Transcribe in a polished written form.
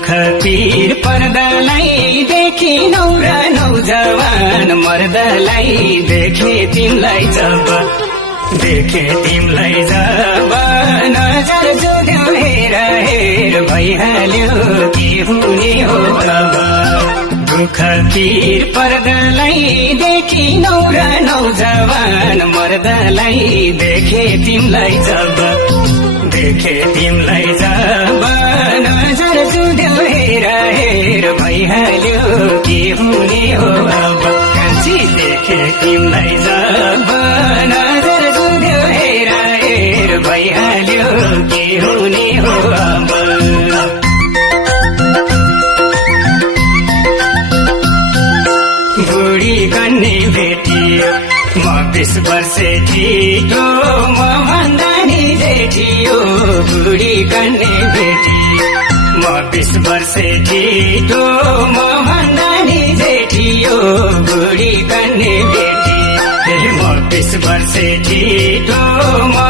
दुःख पीर पर्दालाई देखि नौरा नौजवान मर्दलाई देखे तिमलाई जब नजर जोड्यो हेर हेर भइहाल्यो के हुने हो अब दुःख पीर पर्दालाई देखि नौरा नौजवान मर्दलाई देखे तिमलाई जब नजर जोड्यो हेर हेर भइहाल्यो के हुने हो अब कान्छी देखे तिमलाई जब नजर जोड्यो हेर हेर भइहाल्यो के हुने हो अब बुढी कन्ने भेटियो म 20 वर्षे ठिटो म भन्दा नि जेठियो बुढी कन्ने भेटियो म 20 वर्षे ठिटो म भन्दा नि जेठियो बुढी कन्ने भेटियो म 20 वर्षे ठिटो म